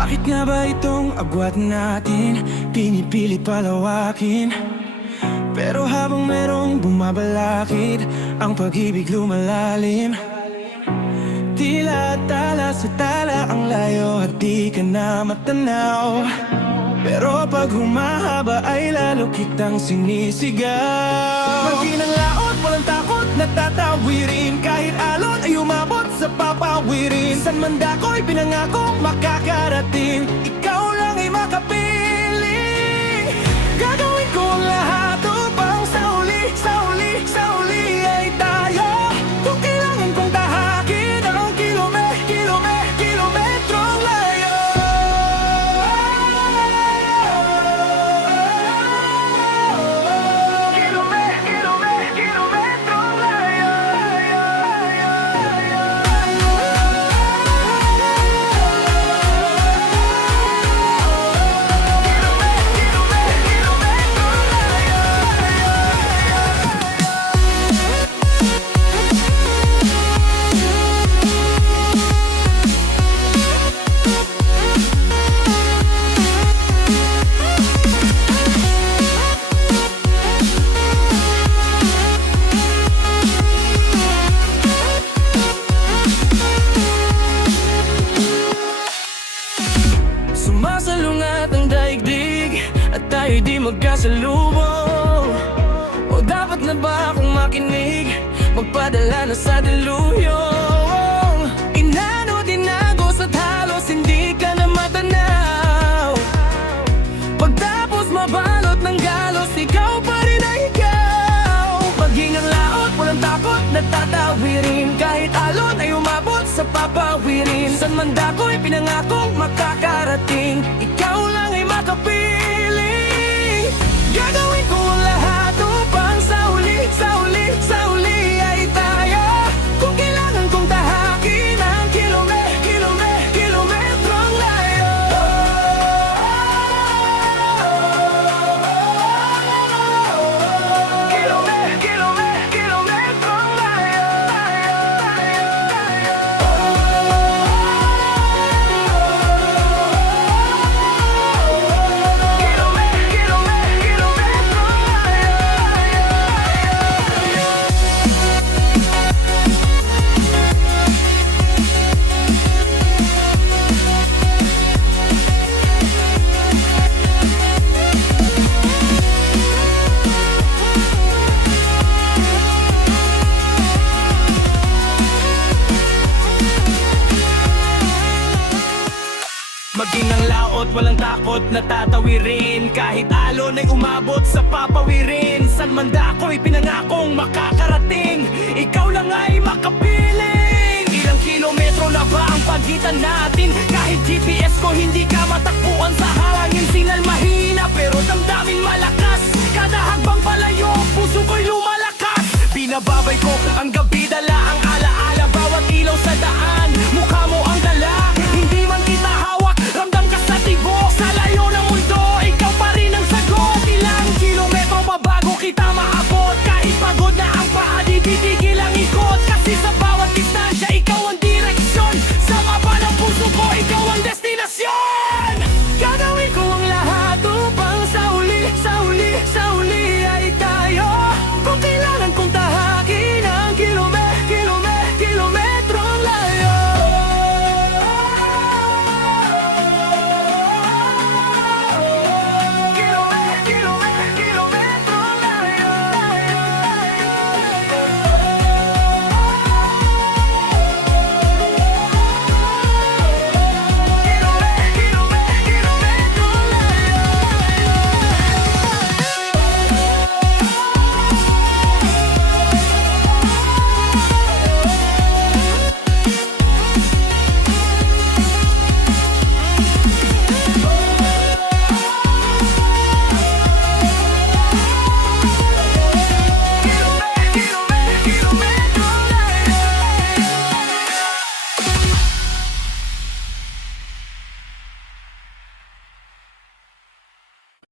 Bakit nga ba itong agwat natin pinipilit palawakin? Pero habang merong bumabalakid, ang pag-ibig lumalalim. Tila tala sa tala ang layo at di ka na matanaw. Pero pag humahaba ay lalo kitang sinisigaw. Maging laot, walang takot na tatawirin. Kahit alon ay umabot sa papawirin. San man dako'y pinangakong makakarating. Ikaw lang ay makapili. Gagawin ko ang lahat upang sa huli, sa huli, sa huli ay tayo. Kung kailangan kong tahakin ang kilometrong layo. Kilometrong layo. Sumasalungat ang daigdig at tayo'y di magkasalubong. O dapat na ba akong makinig, magpadala na sa deluyong? Inano, tinagos at halos hindi ka na matanaw. Pagtapos mabalot ng galos, ikaw pa rin ay ikaw. Maging ang laot, walang takot na tatawirin. Kahit alon ay umabot sa papawirin. San man dako'y pinangakong makakarating. Ikaw lang ay makapili. Gagawin ko ang lahat upang sa huli, sa huli, sa huli ay tayo. Kung kailangan kong tahakin ang kilometrong layo. Kilometrong layo. Maging ang laot, walang takot na tatawirin. Kahit alon ay umabot sa papawirin. San man dako'y pinangakong makakarating. Ikaw lang ay makapiling. Ilang kilometro na ba ang pagitan natin? Kahit GPS ko hindi ka matakbuhan sa hangin. Signal mahina pero damdamin malakas. Kada hagbang palayo, puso ko'y lumalakas. Binababay ko ang gabi